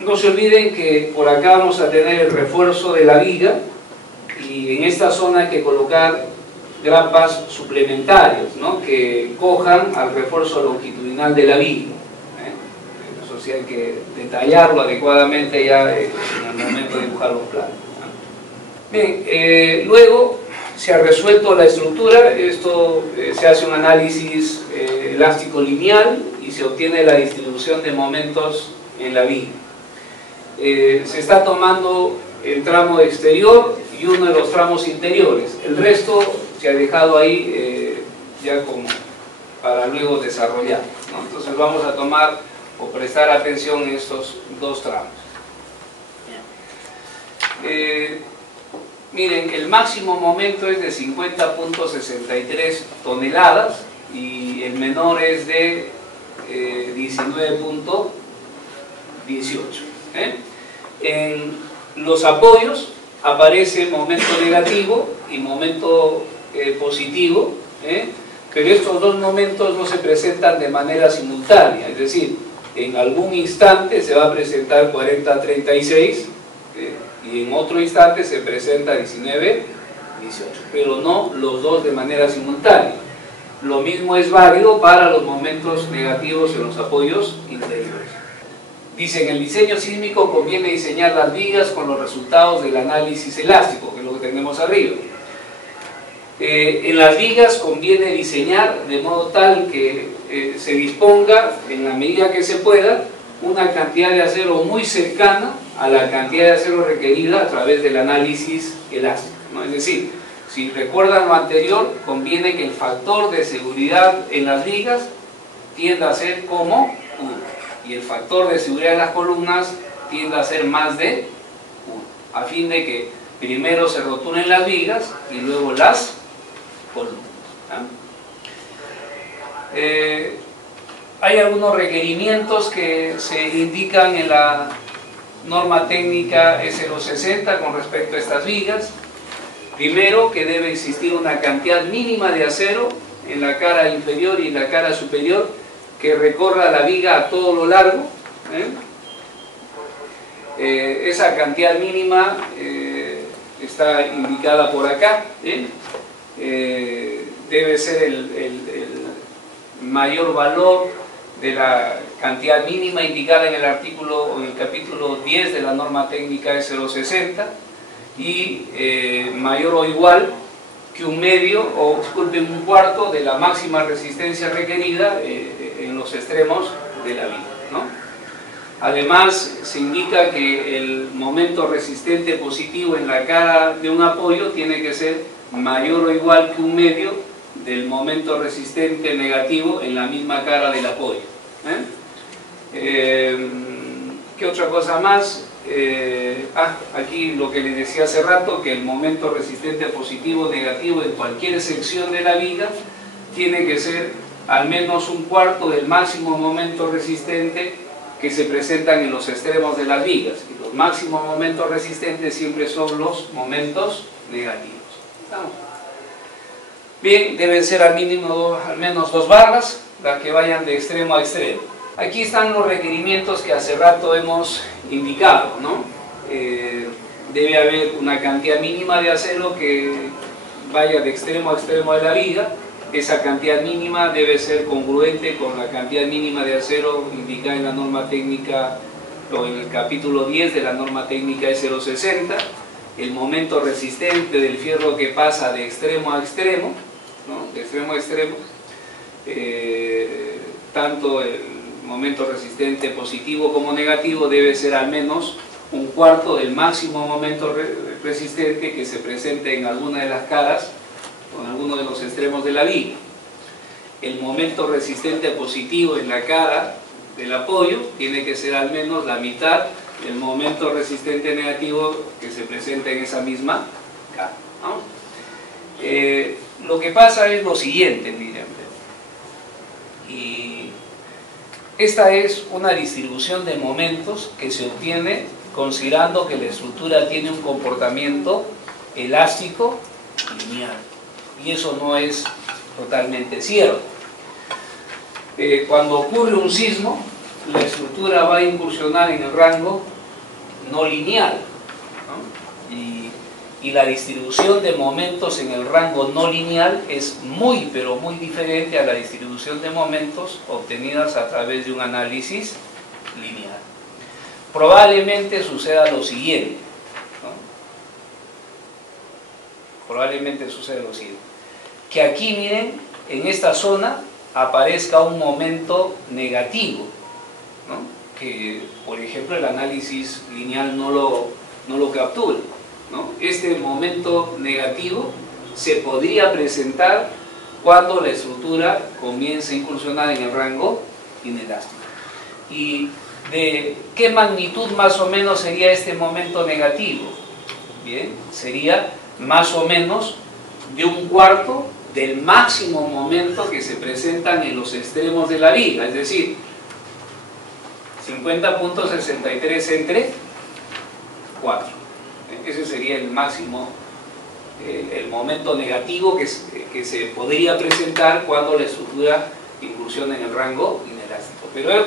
No se olviden que por acá vamos a tener el refuerzo de la viga y en esta zona hay que colocar grapas suplementarias, ¿no?, que cojan al refuerzo longitudinal de la viga. Eso sí hay que detallarlo adecuadamente ya en el momento de dibujar los planos. Bien, luego se ha resuelto la estructura. Esto se hace un análisis elástico lineal y se obtiene la distribución de momentos en la viga. Se está tomando el tramo exterior y uno de los tramos interiores. El resto se ha dejado ahí ya como para luego desarrollar, ¿no? Entonces vamos a tomar o prestar atención en estos dos tramos. Miren, el máximo momento es de 50.63 toneladas y el menor es de 19.18. En los apoyos aparece momento negativo y momento positivo, pero estos dos momentos no se presentan de manera simultánea, es decir, en algún instante se va a presentar 40-36 y en otro instante se presenta 19-18, pero no los dos de manera simultánea. Lo mismo es válido para los momentos negativos en los apoyos interiores. Dice, en el diseño sísmico conviene diseñar las vigas con los resultados del análisis elástico, que es lo que tenemos arriba. En las vigas conviene diseñar de modo tal que se disponga, en la medida que se pueda, una cantidad de acero muy cercana a la cantidad de acero requerida a través del análisis elástico, ¿no? Es decir, si recuerdan lo anterior, conviene que el factor de seguridad en las vigas tienda a ser como 1. Y el factor de seguridad de las columnas tiende a ser más de 1, a fin de que primero se rotulen las vigas y luego las columnas. Hay algunos requerimientos que se indican en la norma técnica S060 con respecto a estas vigas. Primero, que debe existir una cantidad mínima de acero en la cara inferior y en la cara superior que recorra la viga a todo lo largo. Esa cantidad mínima está indicada por acá. Debe ser el mayor valor de la cantidad mínima indicada en el artículo o en el capítulo 10 de la norma técnica S060 y mayor o igual que un medio o disculpen un cuarto de la máxima resistencia requerida en los extremos de la viga, ¿no? Además se indica que el momento resistente positivo en la cara de un apoyo tiene que ser mayor o igual que un medio del momento resistente negativo en la misma cara del apoyo. ¿Qué otra cosa más? Aquí lo que les decía hace rato, que el momento resistente positivo o negativo en cualquier sección de la viga tiene que ser al menos un cuarto del máximo momento resistente que se presentan en los extremos de las vigas, y los máximos momentos resistentes siempre son los momentos negativos. ¿Estamos? Bien, deben ser al menos 2 barras las que vayan de extremo a extremo. Aquí están los requerimientos que hace rato hemos indicado, ¿no? Debe haber una cantidad mínima de acero que vaya de extremo a extremo de la viga. Esa cantidad mínima debe ser congruente con la cantidad mínima de acero indicada en la norma técnica o en el capítulo 10 de la norma técnica S060. El momento resistente del fierro que pasa de extremo a extremo, ¿no? De extremo a extremo, tanto el momento resistente positivo como negativo debe ser al menos un cuarto del máximo momento resistente que se presente en alguna de las caras o en alguno de los extremos de la viga. El momento resistente positivo en la cara del apoyo tiene que ser al menos la mitad del momento resistente negativo que se presenta en esa misma K, ¿no? Lo que pasa es lo siguiente, miren, y esta es una distribución de momentos que se obtiene considerando que la estructura tiene un comportamiento elástico lineal, y eso no es totalmente cierto. Cuando ocurre un sismo, la estructura va a incursionar en el rango no lineal, ¿no? Y la distribución de momentos en el rango no lineal es muy, pero muy diferente a la distribución de momentos obtenidas a través de un análisis lineal. Probablemente suceda lo siguiente, ¿no? Probablemente suceda lo siguiente, que aquí, miren, en esta zona aparezca un momento negativo, ¿no? Que, por ejemplo, el análisis lineal no lo captura, ¿no? Este momento negativo se podría presentar cuando la estructura comience a incursionar en el rango inelástico. ¿Y de qué magnitud más o menos sería este momento negativo? Bien, sería más o menos de 1/4 del máximo momento que se presentan en los extremos de la viga, es decir, 50.63 entre 4. Ese sería el máximo, el momento negativo que se podría presentar cuando la estructura incursiona en el rango inelástico. Pero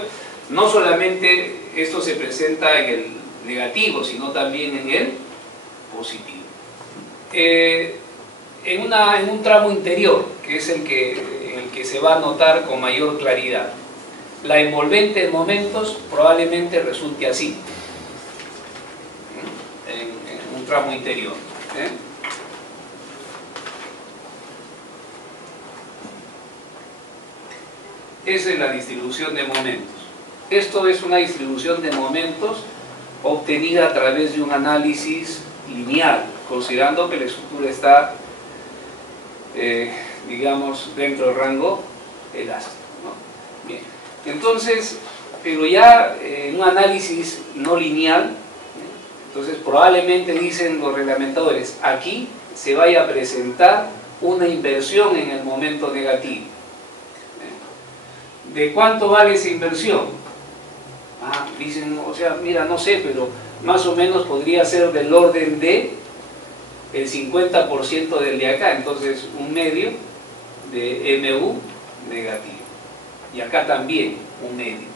no solamente esto se presenta en el negativo, sino también en el positivo. En un tramo interior, que es el que se va a notar con mayor claridad, la envolvente de momentos probablemente resulte así, en un tramo interior. Esa es la distribución de momentos. Esto es una distribución de momentos obtenida a través de un análisis lineal, considerando que la estructura está, digamos, dentro del rango elástico, ¿no? Bien. Entonces, pero ya en un análisis no lineal, entonces probablemente dicen los reglamentadores, aquí se vaya a presentar una inversión en el momento negativo. ¿De cuánto vale esa inversión? Dicen, o sea, mira, no sé, pero más o menos podría ser del orden de el 50% del de acá, entonces 1/2 de MU negativo. Y acá también 1/2,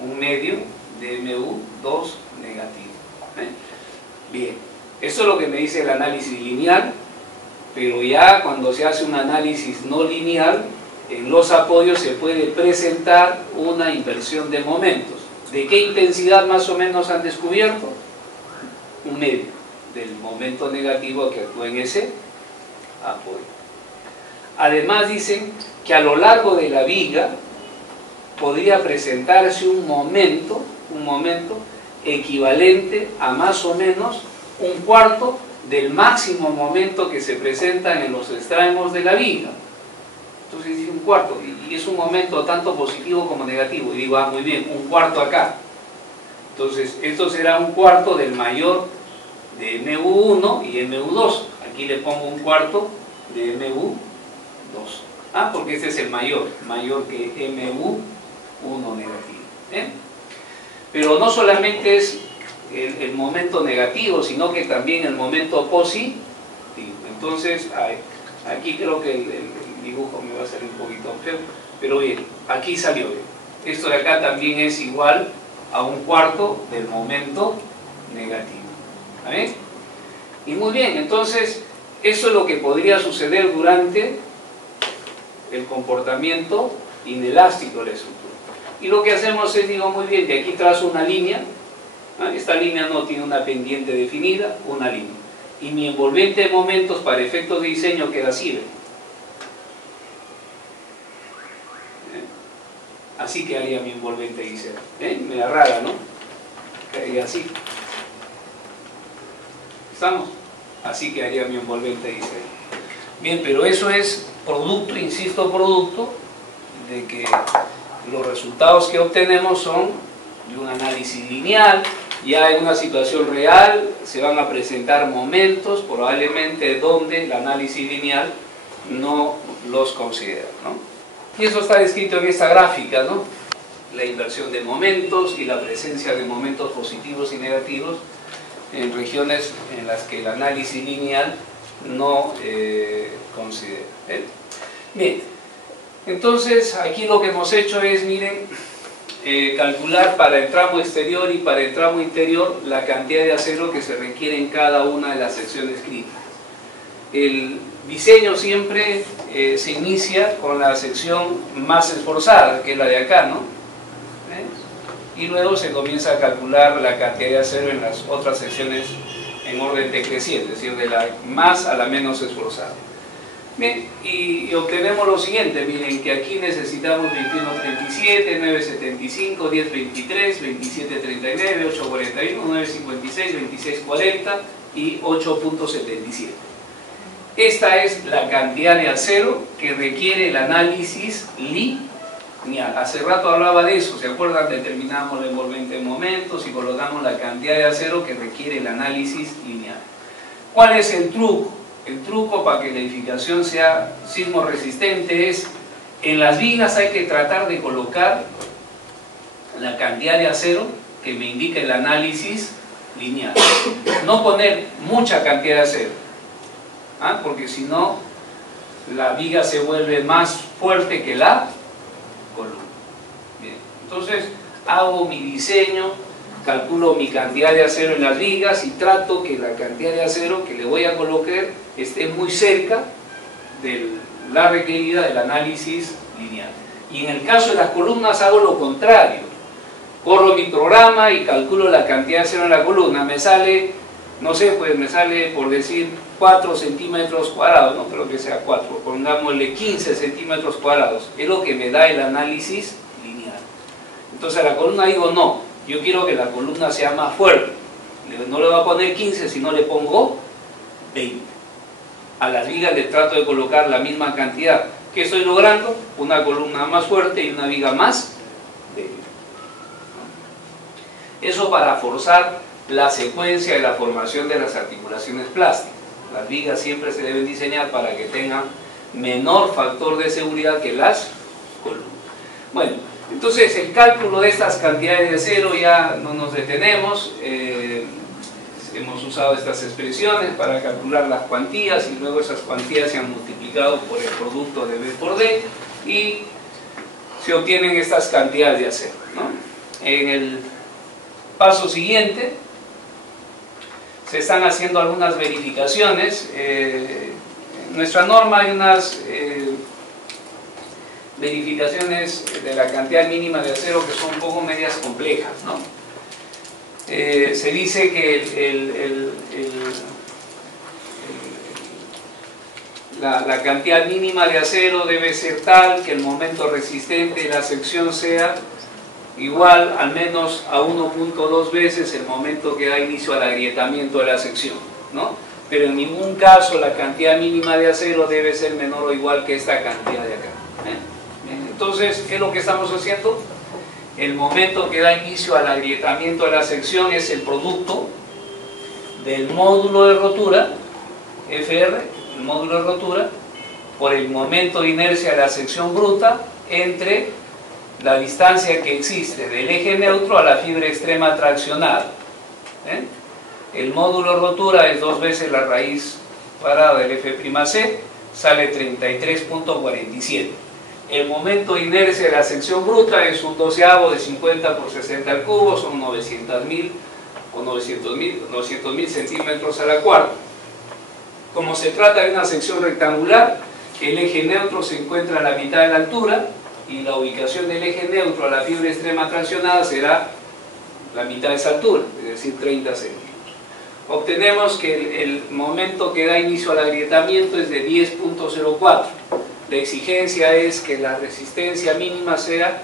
1/2 de MU2 negativo. Bien, eso es lo que me dice el análisis lineal, pero ya cuando se hace un análisis no lineal, en los apoyos se puede presentar una inversión de momentos. ¿De qué intensidad más o menos han descubierto? 1/2 del momento negativo que actúa en ese apoyo. Además dicen que a lo largo de la viga podría presentarse un momento equivalente a más o menos 1/4 del máximo momento que se presentan en los extremos de la viga. Entonces dice 1/4, y es un momento tanto positivo como negativo, y digo, muy bien, 1/4 acá. Entonces esto será 1/4 del mayor de MU1 y MU2. Aquí le pongo 1/4 de MU2, porque este es el mayor que MU1 negativo. Pero no solamente es el momento negativo, sino que también el momento positivo. Entonces aquí creo que el dibujo me va a salir un poquito feo, pero bien, aquí salió bien. Esto de acá también es igual a 1/4 del momento negativo. ¿Ven? Y muy bien, entonces eso es lo que podría suceder durante el comportamiento inelástico de la estructura. Y lo que hacemos es, digo, muy bien, de aquí trazo una línea. Esta línea no tiene una pendiente definida, una línea. Y mi envolvente de momentos para efectos de diseño queda así, ¿ven? Así quedaría mi envolvente de diseño. Me da rara, ¿no? Quedaría así. ¿Estamos? Así quedaría mi envolvente de diseño. Bien, pero eso es producto, insisto, producto de que los resultados que obtenemos son de un análisis lineal. Ya en una situación real se van a presentar momentos probablemente donde el análisis lineal no los considera, ¿no? Y eso está descrito en esta gráfica, ¿no? La inversión de momentos y la presencia de momentos positivos y negativos en regiones en las que el análisis lineal no considera. Bien, entonces aquí lo que hemos hecho es, miren, calcular para el tramo exterior y para el tramo interior la cantidad de acero que se requiere en cada una de las secciones críticas. El diseño siempre se inicia con la sección más esforzada, que es la de acá, ¿no? Y luego se comienza a calcular la cantidad de acero en las otras secciones en orden decreciente, es decir, de la más a la menos esforzada. Bien, y obtenemos lo siguiente, miren que aquí necesitamos 21.37, 9.75, 10.23, 27.39, 8.41, 9.56, 26.40 y 8.77. Esta es la cantidad de acero que requiere el análisis lineal. Hace rato hablaba de eso, ¿se acuerdan? Determinamos la envolvente en momentos y colocamos la cantidad de acero que requiere el análisis lineal. ¿Cuál es el truco? El truco para que la edificación sea sismo resistente es, en las vigas hay que tratar de colocar la cantidad de acero que me indica el análisis lineal. No poner mucha cantidad de acero, porque si no, la viga se vuelve más fuerte que la columna. Bien, entonces hago mi diseño, calculo mi cantidad de acero en las vigas y trato que la cantidad de acero que le voy a colocar esté muy cerca de la requerida del análisis lineal. Y en el caso de las columnas hago lo contrario, corro mi programa y calculo la cantidad de acero en la columna, me sale, no sé, pues me sale por decir 4 centímetros cuadrados, no creo que sea 4, pongámosle 15 centímetros cuadrados, es lo que me da el análisis lineal. Entonces a la columna digo no, yo quiero que la columna sea más fuerte, no le voy a poner 15, sino le pongo 20. A las vigas le trato de colocar la misma cantidad. ¿Qué estoy logrando? Una columna más fuerte y una viga más débil. Eso para forzar la secuencia de la formación de las articulaciones plásticas. Las vigas siempre se deben diseñar para que tengan menor factor de seguridad que las columnas. Bueno, entonces el cálculo de estas cantidades de acero ya no nos detenemos. Hemos usado estas expresiones para calcular las cuantías y luego esas cuantías se han multiplicado por el producto de B por D y se obtienen estas cantidades de acero, ¿no? En el paso siguiente se están haciendo algunas verificaciones. En nuestra norma hay unas verificaciones de la cantidad mínima de acero que son un poco medias complejas, ¿no? Se dice que la cantidad mínima de acero debe ser tal que el momento resistente de la sección sea igual al menos a 1.2 veces el momento que da inicio al agrietamiento de la sección, ¿no? Pero en ningún caso la cantidad mínima de acero debe ser menor o igual que esta cantidad de acá. Entonces, ¿qué es lo que estamos haciendo? El momento que da inicio al agrietamiento de la sección es el producto del módulo de rotura, FR, el módulo de rotura, por el momento de inercia de la sección bruta entre la distancia que existe del eje neutro a la fibra extrema traccionada. El módulo de rotura es 2 veces la raíz cuadrada del F'C, sale 33.47. El momento de inercia de la sección bruta es un doceavo de 50 por 60 al cubo, son 900.000 o 900.000 centímetros a la cuarta. Como se trata de una sección rectangular, el eje neutro se encuentra a la mitad de la altura y la ubicación del eje neutro a la fibra extrema traccionada será la mitad de esa altura, es decir, 30 centímetros. Obtenemos que el momento que da inicio al agrietamiento es de 10.04. La exigencia es que la resistencia mínima sea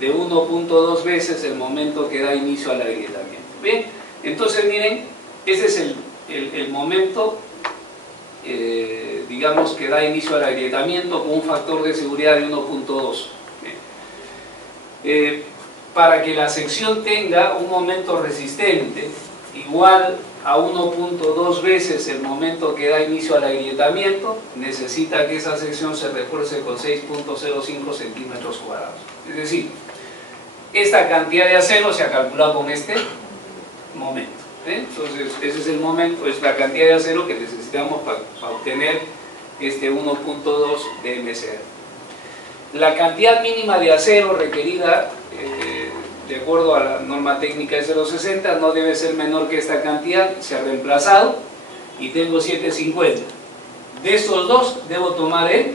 de 1.2 veces el momento que da inicio al agrietamiento. Bien, entonces miren, ese es el momento, digamos, que da inicio al agrietamiento con un factor de seguridad de 1.2. para que la sección tenga un momento resistente igual a 1.2 veces el momento que da inicio al agrietamiento, necesita que esa sección se refuerce con 6.05 centímetros cuadrados. Es decir, esta cantidad de acero se ha calculado con este momento. Entonces, ese es el momento, es la cantidad de acero que necesitamos para obtener este 1.2 de MCA. La cantidad mínima de acero requerida, de acuerdo a la norma técnica de 060, no debe ser menor que esta cantidad. Se ha reemplazado y tengo 750. De estos dos debo tomar el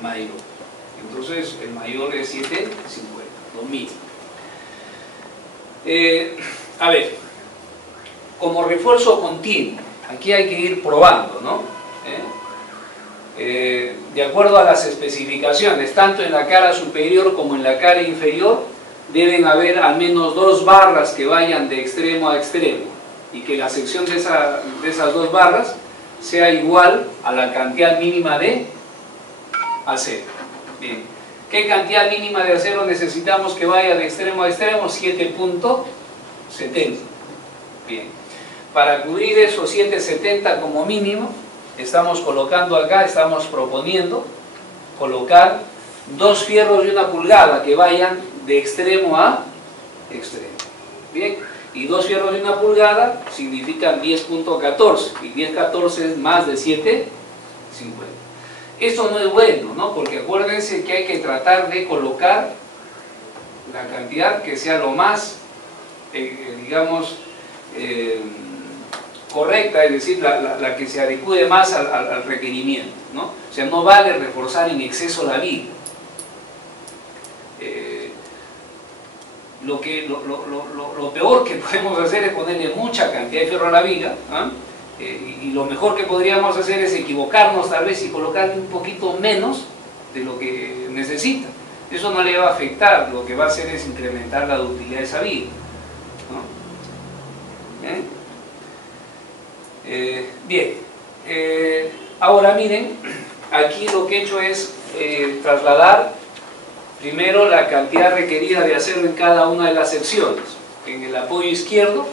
mayor. Entonces el mayor es 750, lo mismo. A ver, como refuerzo continuo, aquí hay que ir probando, ¿no? De acuerdo a las especificaciones, tanto en la cara superior como en la cara inferior, deben haber al menos 2 barras que vayan de extremo a extremo y que la sección de esas 2 barras sea igual a la cantidad mínima de acero. Bien, ¿qué cantidad mínima de acero necesitamos que vaya de extremo a extremo? 7.70. Bien, para cubrir esos 7.70 como mínimo, estamos colocando acá, estamos proponiendo colocar 2 fierros de 1 pulgada que vayan de extremo a extremo. Bien, y 2 fierros de 1 pulgada significan 10.14 y 10.14 es más de 7.50. Esto no es bueno, ¿no? Porque acuérdense que hay que tratar de colocar la cantidad que sea lo más, digamos, correcta, es decir, la que se adecue más al requerimiento, ¿no? O sea, no vale reforzar en exceso la viga. Lo peor que podemos hacer es ponerle mucha cantidad de fierro a la viga, ¿eh? Y lo mejor que podríamos hacer es equivocarnos tal vez y colocarle un poquito menos de lo que necesita. Eso no le va a afectar, lo que va a hacer es incrementar la ductilidad de esa viga, ¿no? Bien, ahora miren, aquí lo que he hecho es trasladar primero la cantidad requerida de acero en cada una de las secciones. En el apoyo izquierdo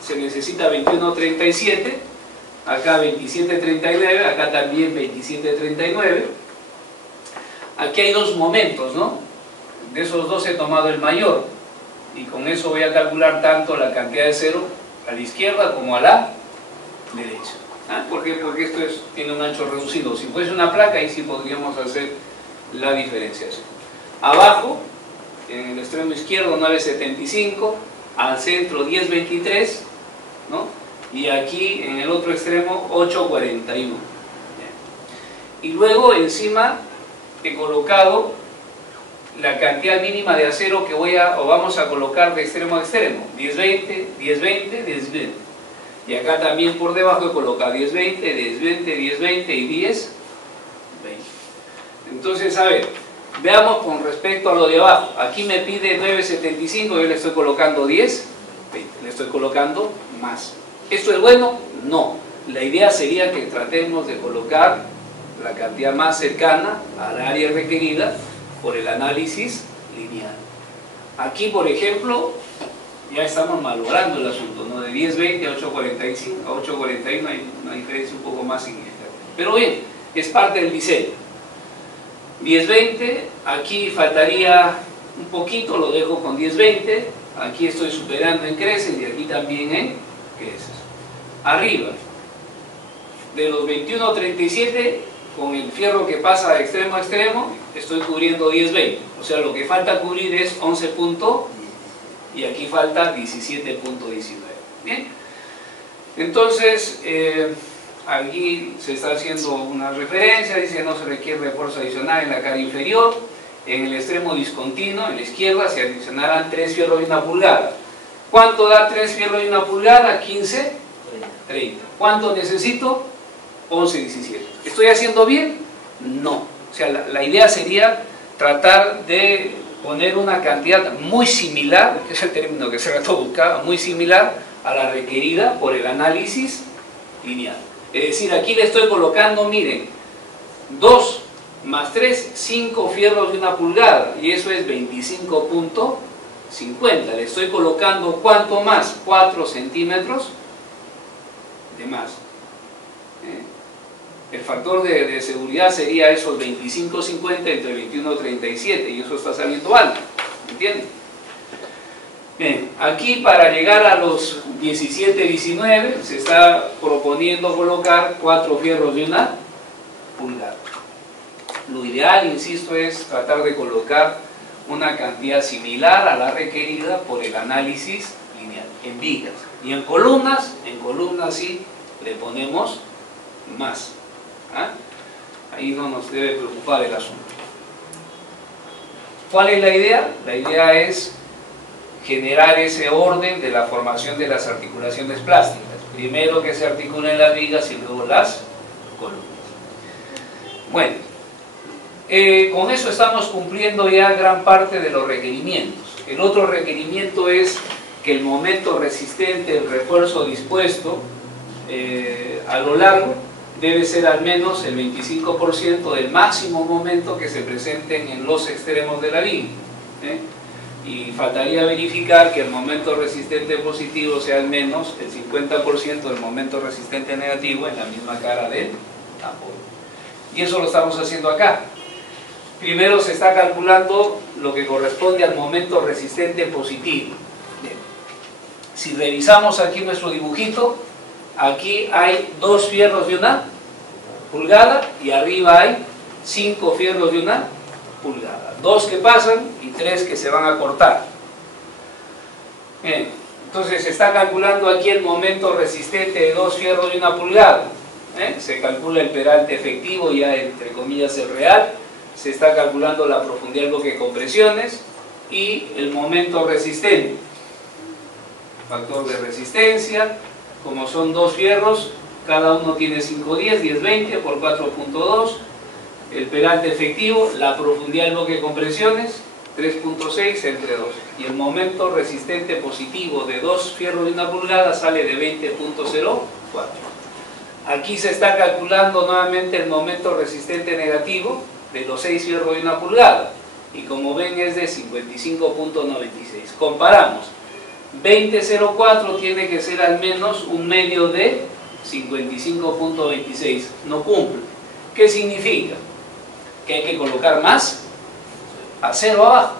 se necesita 21.37, acá 27.39, acá también 27.39. Aquí hay 2 momentos, ¿no? De esos 2 he tomado el mayor y con eso voy a calcular tanto la cantidad de acero a la izquierda como a la derecha. ¿Ah? ¿Por qué? Porque esto tiene un ancho reducido. Si fuese una placa, ahí sí podríamos hacer la diferenciación. Abajo, en el extremo izquierdo 9.75, al centro 10.23, ¿no? Y aquí en el otro extremo 8.41. Y luego encima he colocado la cantidad mínima de acero que vamos a colocar de extremo a extremo, 10.20, 10.20, 10.20. Y acá también por debajo he colocado 10.20, 10.20, 10.20 y 10.20. Entonces, a ver, veamos con respecto a lo de abajo. Aquí me pide 9.75, yo le estoy colocando 10, le estoy colocando más. ¿Esto es bueno? No. La idea sería que tratemos de colocar la cantidad más cercana al área requerida por el análisis lineal. Aquí, por ejemplo, ya estamos malogrando el asunto, ¿no? De 10.20 a 8.45, a 8.41 hay una diferencia un poco más significativa. Pero bien, es parte del diseño. 10.20, aquí faltaría un poquito, lo dejo con 10.20, aquí estoy superando en creces y aquí también en creces. Arriba, de los 21.37, con el fierro que pasa de extremo a extremo, estoy cubriendo 10.20, o sea, lo que falta cubrir es 11 puntos y aquí falta 17.19. Bien, entonces aquí se está haciendo una referencia, dice no se requiere refuerzo adicional en la cara inferior. En el extremo discontinuo, en la izquierda, se adicionarán 3 fierros de 1 pulgada. ¿Cuánto da 3 fierros de 1 pulgada? 15, 30. ¿Cuánto necesito? 11, 17. ¿Estoy haciendo bien? No. O sea, la idea sería tratar de poner una cantidad muy similar, que es el término que se buscaba, muy similar a la requerida por el análisis lineal. Es decir, aquí le estoy colocando, miren, 2 más 3, 5 fierros de 1 pulgada, y eso es 25.50. Le estoy colocando ¿cuánto más? 4 centímetros de más. El factor de seguridad sería esos 25.50 entre 21.37, y eso está saliendo alto, ¿entienden? Bien, aquí para llegar a los 17-19 se está proponiendo colocar 4 fierros de 1 pulgada. Lo ideal, insisto, es tratar de colocar una cantidad similar a la requerida por el análisis lineal. En vigas y en columnas sí le ponemos más. ¿Ah? Ahí no nos debe preocupar el asunto. ¿Cuál es la idea? La idea es generar ese orden de la formación de las articulaciones plásticas. Primero que se articulen las vigas y luego las columnas. Bueno, con eso estamos cumpliendo ya gran parte de los requerimientos. El otro requerimiento es que el momento resistente, el refuerzo dispuesto a lo largo, debe ser al menos el 25% del máximo momento que se presenten en los extremos de la viga. Y faltaría verificar que el momento resistente positivo sea al menos el 50% del momento resistente negativo en la misma cara del tambor. Y eso lo estamos haciendo acá. Primero se está calculando lo que corresponde al momento resistente positivo. Bien. Si revisamos aquí nuestro dibujito, aquí hay 2 fierros de 1 pulgada y arriba hay 5 fierros de 1 pulgada. 2 que pasan y 3 que se van a cortar. Bien. Entonces se está calculando aquí el momento resistente de 2 fierros de 1 pulgada. Se calcula el peralte efectivo, ya entre comillas el real. Se está calculando la profundidad del bloque de compresiones y el momento resistente. Factor de resistencia, como son 2 fierros, cada uno tiene 5/10, 10/20 por 4.2. El peralte efectivo, la profundidad del bloque de compresiones, 3.6 entre 2. Y el momento resistente positivo de 2 fierros de 1 pulgada sale de 20.04. Aquí se está calculando nuevamente el momento resistente negativo de los 6 fierros de 1 pulgada. Y como ven es de 55.96. Comparamos. 20.04 tiene que ser al menos un medio de 55.26. No cumple. ¿Qué significa? Que hay que colocar más acero abajo.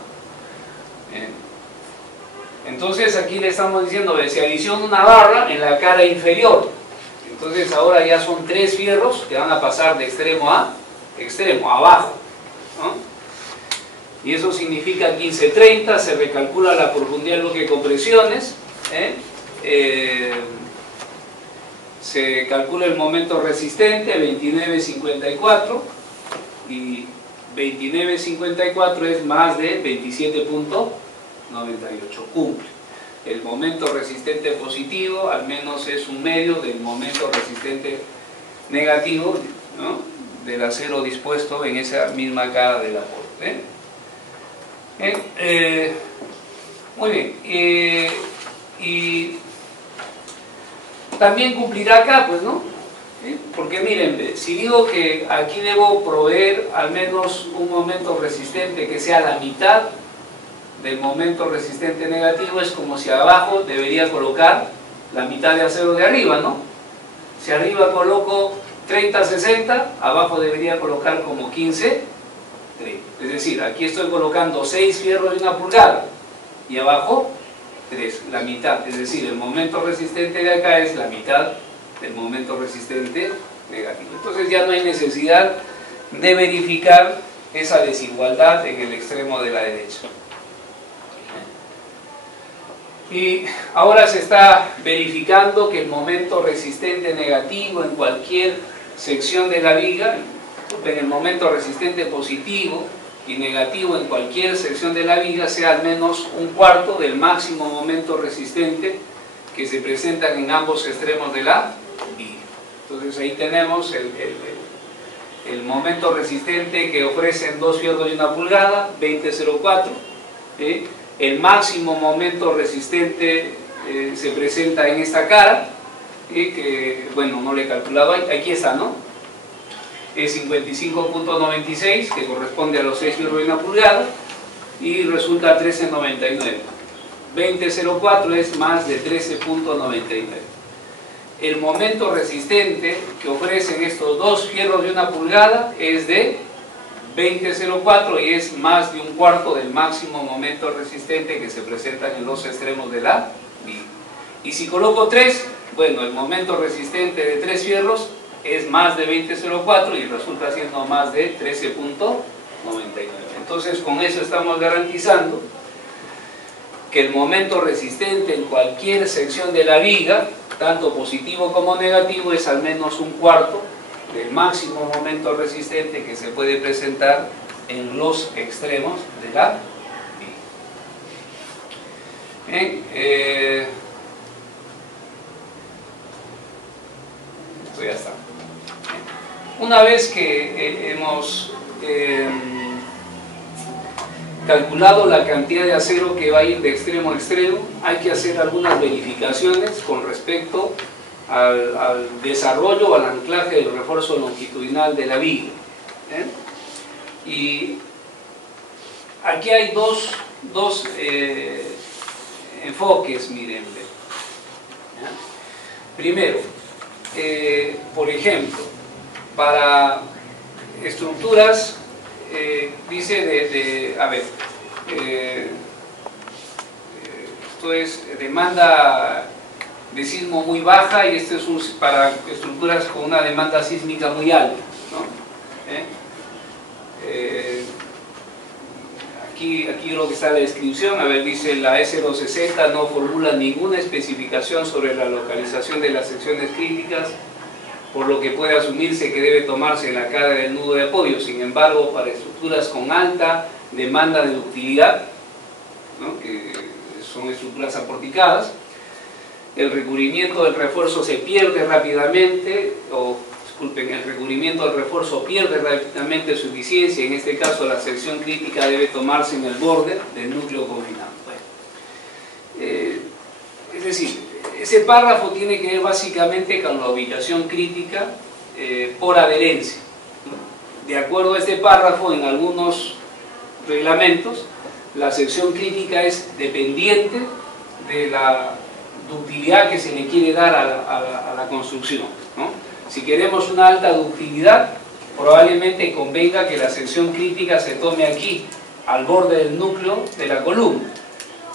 Entonces aquí le estamos diciendo que se adiciona una barra en la cara inferior. Entonces ahora ya son 3 fierros que van a pasar de extremo a extremo, abajo, ¿no? Y eso significa 15.30, se recalcula la profundidad del bloque de compresiones, se calcula el momento resistente, 29.54, y 29.54 es más de 27.98, cumple. El momento resistente positivo al menos es un medio del momento resistente negativo, ¿no?, del acero dispuesto en esa misma cara del aporte. Muy bien. Y también cumplirá acá, pues, ¿no? Porque miren, si digo que aquí debo proveer al menos un momento resistente que sea la mitad del momento resistente negativo, es como si abajo debería colocar la mitad de acero de arriba, ¿no? Si arriba coloco 30-60, abajo debería colocar como 15-30. Es decir, aquí estoy colocando 6 fierros de 1 pulgada y abajo 3, la mitad. Es decir, el momento resistente de acá es la mitad del momento resistente negativo. Entonces ya no hay necesidad de verificar esa desigualdad en el extremo de la derecha. Y ahora se está verificando que el momento resistente negativo en cualquier sección de la viga, en el momento resistente positivo y negativo en cualquier sección de la viga, sea al menos un cuarto del máximo momento resistente que se presentan en ambos extremos de la viga. Entonces ahí tenemos el momento resistente que ofrecen 2 fierros de 1 pulgada, 20.04. El máximo momento resistente se presenta en esta cara, que bueno, no le he calculado, aquí está, ¿no? es 55.96, que corresponde a los 6 fierros de 1 pulgada, y resulta 13.99. 20.04 es más de 13.99. El momento resistente que ofrecen estos dos fierros de 1 pulgada es de 20.04 y es más de un cuarto del máximo momento resistente que se presentan en los extremos de la viga. Y si coloco 3, bueno, el momento resistente de 3 fierros es más de 20.04 y resulta siendo más de 13.99. Entonces con eso estamos garantizando que el momento resistente en cualquier sección de la viga, tanto positivo como negativo, es al menos un cuarto del máximo momento resistente que se puede presentar en los extremos de la viga. Bien, esto ya está. Una vez que hemos calculado la cantidad de acero que va a ir de extremo a extremo, hay que hacer algunas verificaciones con respecto al desarrollo o al anclaje del refuerzo longitudinal de la viga. Y aquí hay dos enfoques, miren. Primero, por ejemplo, para estructuras, dice esto es demanda de sismo muy baja y esto es para estructuras con una demanda sísmica muy alta, ¿no? Aquí lo que está en la descripción, dice la S260 no formula ninguna especificación sobre la localización de las secciones críticas, por lo que puede asumirse que debe tomarse en la cara del nudo de apoyo. Sin embargo, para estructuras con alta demanda de ductilidad, ¿no?, que son estructuras aporticadas, el recubrimiento del refuerzo se pierde rápidamente, el recubrimiento del refuerzo pierde rápidamente su eficiencia. En este caso, la sección crítica debe tomarse en el borde del núcleo confinado. Es decir, ese párrafo tiene que ver básicamente con la ubicación crítica por adherencia. De acuerdo a este párrafo, en algunos reglamentos, la sección crítica es dependiente de la ductilidad que se le quiere dar a la construcción, ¿no? Si queremos una alta ductilidad, probablemente convenga que la sección crítica se tome aquí, al borde del núcleo de la columna.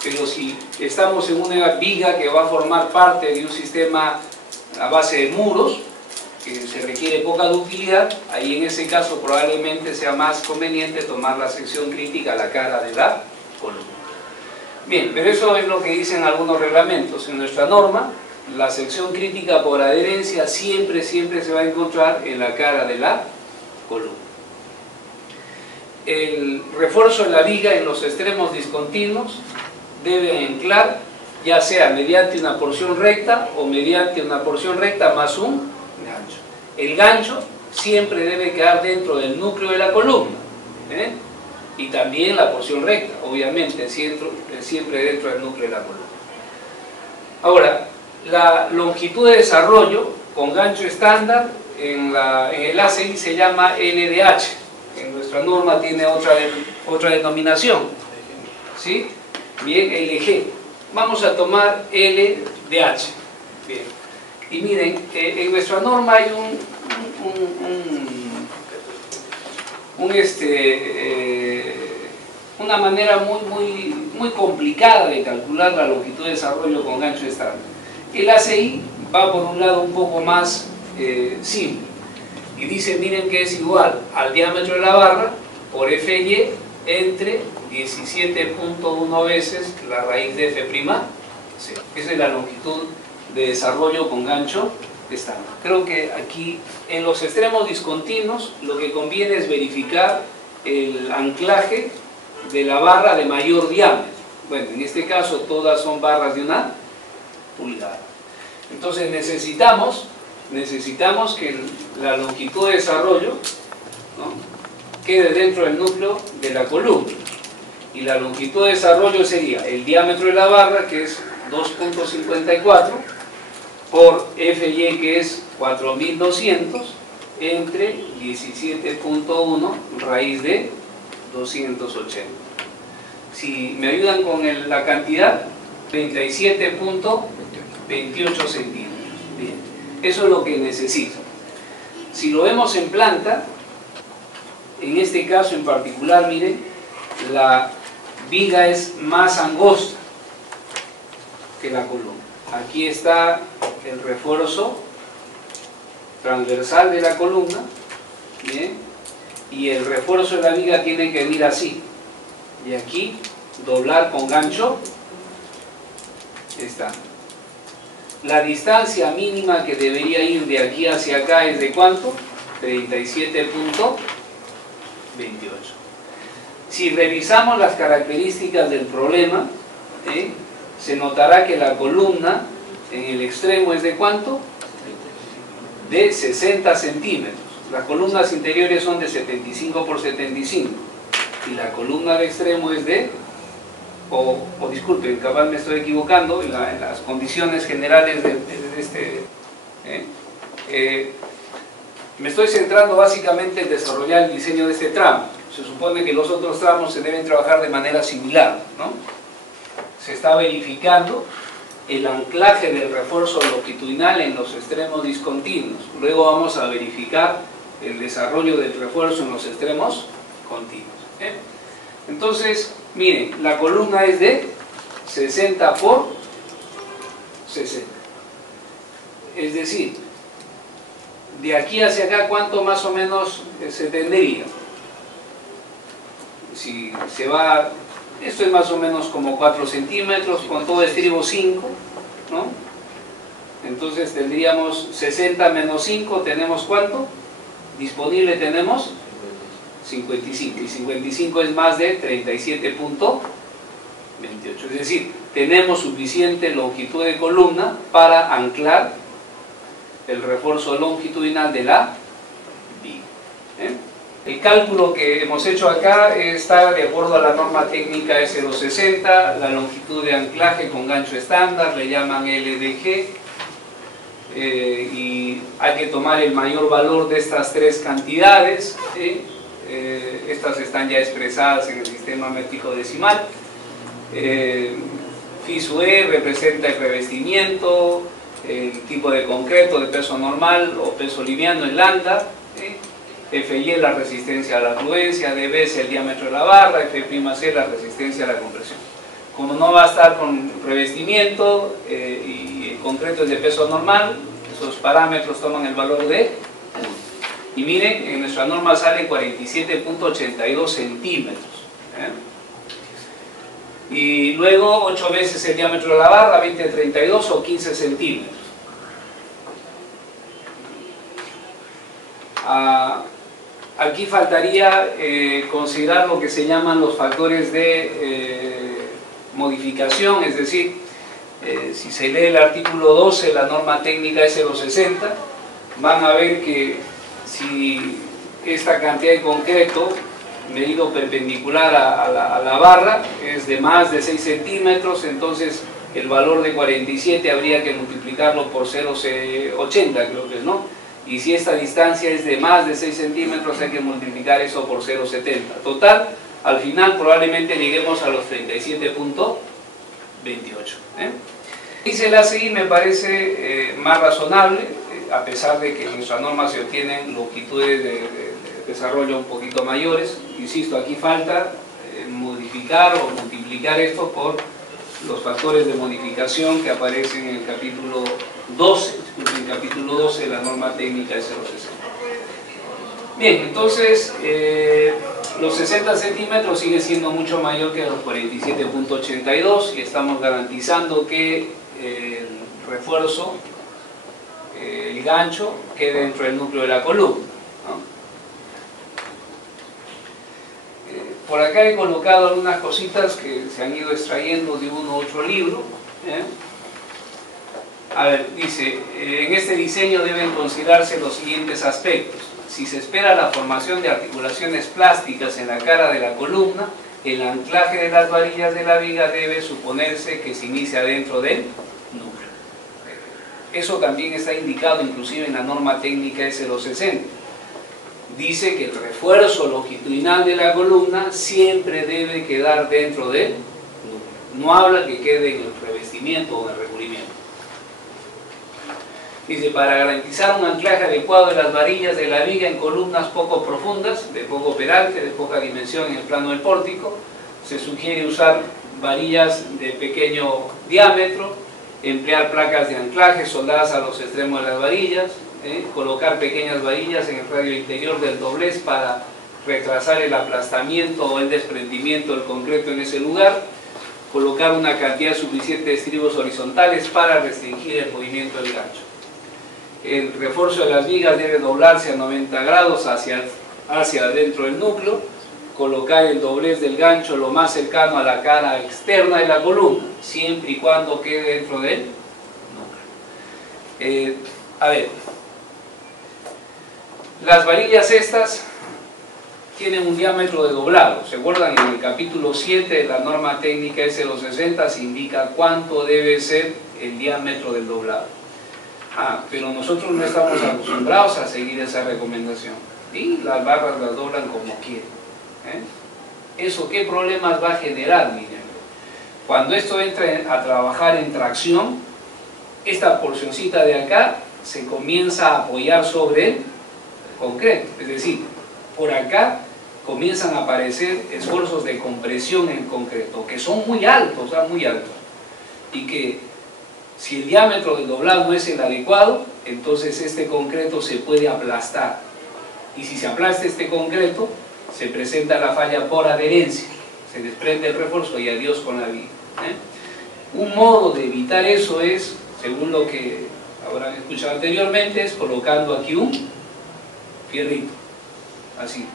Pero si estamos en una viga que va a formar parte de un sistema a base de muros, que se requiere poca ductilidad, ahí en ese caso probablemente sea más conveniente tomar la sección crítica a la cara de la columna. Bien, pero eso es lo que dicen algunos reglamentos. En nuestra norma, la sección crítica por adherencia siempre se va a encontrar en la cara de la columna. El refuerzo de la viga en los extremos discontinuos debe anclar ya sea mediante una porción recta o mediante una porción recta más un gancho. El gancho siempre debe quedar dentro del núcleo de la columna, y también la porción recta, obviamente, siempre dentro del núcleo de la columna. Ahora, la longitud de desarrollo con gancho estándar en el ACI se llama NDH. En nuestra norma tiene otra denominación, ¿sí? Bien, LG. Vamos a tomar LDH. Bien. Y miren, en nuestra norma hay una manera muy complicada de calcular la longitud de desarrollo con gancho estándar. El ACI va por un lado un poco más simple y dice, miren, que es igual al diámetro de la barra por FY entre 17.1 veces la raíz de F'. Esa es la longitud de desarrollo con gancho estándar. Creo que aquí en los extremos discontinuos lo que conviene es verificar el anclaje de la barra de mayor diámetro. Bueno, en este caso todas son barras de 1 pulgada. Entonces necesitamos que la longitud de desarrollo, ¿no?, quede dentro del núcleo de la columna. Y la longitud de desarrollo sería el diámetro de la barra, que es 2.54, por FY, que es 4200, entre 17.1 raíz de 280. Si me ayudan con la cantidad, 37.28 centímetros. Bien, eso es lo que necesito. Si lo vemos en planta, en este caso en particular, miren, la viga es más angosta que la columna. Aquí está el refuerzo transversal de la columna, ¿bien? Y el refuerzo de la viga tiene que venir así, y aquí doblar con gancho. Está. La distancia mínima que debería ir de aquí hacia acá es de ¿cuánto? 37.28. Si revisamos las características del problema, se notará que la columna en el extremo es de ¿cuánto? De 60 centímetros. Las columnas interiores son de 75 por 75 y la columna de extremo es de, disculpen, capaz me estoy equivocando en las condiciones generales de este, me estoy centrando básicamente en desarrollar el diseño de este tramo. Se supone que los otros tramos se deben trabajar de manera similar, ¿no? Se está verificando el anclaje del refuerzo longitudinal en los extremos discontinuos. Luego vamos a verificar el desarrollo del refuerzo en los extremos continuos. Entonces, miren, la columna es de 60 por 60. Es decir, de aquí hacia acá, ¿cuánto más o menos se tendría? Si se va, esto es más o menos como 4 centímetros, con todo estribo 5, ¿no? Entonces tendríamos 60 menos 5, ¿tenemos cuánto? Disponible tenemos 55, y 55 es más de 37.28, es decir, tenemos suficiente longitud de columna para anclar el refuerzo longitudinal de la viga. El cálculo que hemos hecho acá está de acuerdo a la norma técnica S260, la longitud de anclaje con gancho estándar, le llaman LDG, y hay que tomar el mayor valor de estas tres cantidades. Estas están ya expresadas en el sistema métrico decimal. Phi sub E representa el revestimiento, el tipo de concreto de peso normal o peso liviano en lambda, Fy es la resistencia a la afluencia, dB es el diámetro de la barra, F'C la resistencia a la compresión. Como no va a estar con revestimiento y el concreto es de peso normal, esos parámetros toman el valor de 1. Y miren, en nuestra norma sale 47.82 centímetros. Y luego 8 veces el diámetro de la barra, 20-32 o 15 centímetros. Aquí faltaría considerar lo que se llaman los factores de modificación, es decir, si se lee el artículo 12, la norma técnica S260, van a ver que si esta cantidad de concreto medido perpendicular a la barra es de más de 6 centímetros, entonces el valor de 47 habría que multiplicarlo por 0,80, creo que es, ¿no? Y si esta distancia es de más de 6 centímetros hay que multiplicar eso por 0,70. Total, al final probablemente lleguemos a los 37.28. Dice el ACI, me parece más razonable, a pesar de que en nuestra norma se obtienen longitudes de desarrollo un poquito mayores. Insisto, aquí falta modificar o multiplicar esto por los factores de modificación que aparecen en el capítulo 12, en el capítulo 12 de la norma técnica S260. Bien, entonces los 60 centímetros sigue siendo mucho mayor que los 47.82 y estamos garantizando que el refuerzo, el gancho, quede dentro del núcleo de la columna, ¿no? Por acá he colocado algunas cositas que se han ido extrayendo de uno u otro libro. A ver, dice, en este diseño deben considerarse los siguientes aspectos. Si se espera la formación de articulaciones plásticas en la cara de la columna, el anclaje de las varillas de la viga debe suponerse que se inicia dentro del núcleo. Eso también está indicado inclusive en la norma técnica S260. dice que el refuerzo longitudinal de la columna siempre debe quedar dentro del núcleo. No habla que quede en el revestimiento o en el recubrimiento. Dice, para garantizar un anclaje adecuado de las varillas de la viga en columnas poco profundas, de poco peralte, de poca dimensión en el plano del pórtico, se sugiere usar varillas de pequeño diámetro, emplear placas de anclaje soldadas a los extremos de las varillas, colocar pequeñas varillas en el radio interior del doblez para retrasar el aplastamiento o el desprendimiento del concreto en ese lugar, colocar una cantidad suficiente de estribos horizontales para restringir el movimiento del gancho. El refuerzo de las vigas debe doblarse a 90 grados hacia adentro del núcleo, colocar el doblez del gancho lo más cercano a la cara externa de la columna, siempre y cuando quede dentro del núcleo. A ver, las varillas estas tienen un diámetro de doblado. ¿Se acuerdan? En el capítulo 7 de la norma técnica S260 se indica cuánto debe ser el diámetro del doblado. Pero nosotros no estamos acostumbrados a seguir esa recomendación. Y las barras las doblan como quieren. ¿Eso qué problemas va a generar? Miren, cuando esto entra a trabajar en tracción, esta porcioncita de acá se comienza a apoyar sobre el concreto, es decir, por acá comienzan a aparecer esfuerzos de compresión en el concreto que son muy altos, y que si el diámetro del doblado no es el adecuado, entonces este concreto se puede aplastar, y si se aplasta este concreto se presenta la falla por adherencia, se desprende el refuerzo y adiós con la viga. Un modo de evitar eso es, según lo que habrán escuchado anteriormente, es colocando aquí un fierrito, así,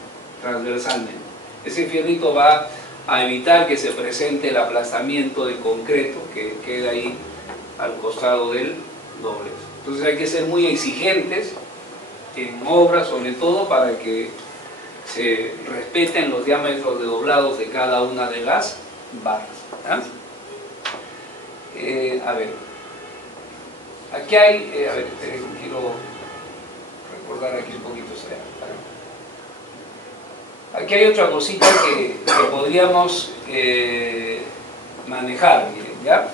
transversalmente. Ese fierrito va a evitar que se presente el aplastamiento de concreto que queda ahí al costado del doblez. Entonces hay que ser muy exigentes en obra, sobre todo para que se respeten los diámetros de doblados de cada una de las barras. A ver, aquí hay, quiero recordar aquí un poquito. Aquí hay otra cosita que podríamos manejar, miren, ¿ya?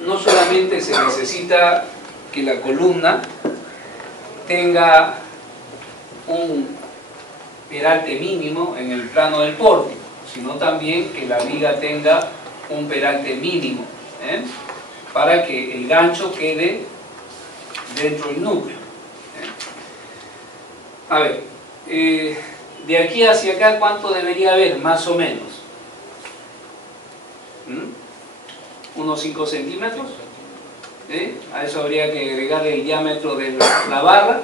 No solamente se necesita que la columna tenga un peralte mínimo en el plano del pórtico, sino también que la viga tenga un peralte mínimo, para que el gancho quede dentro del núcleo. A ver, de aquí hacia acá, ¿cuánto debería haber? Más o menos. Unos 5 centímetros. A eso habría que agregarle el diámetro de la barra,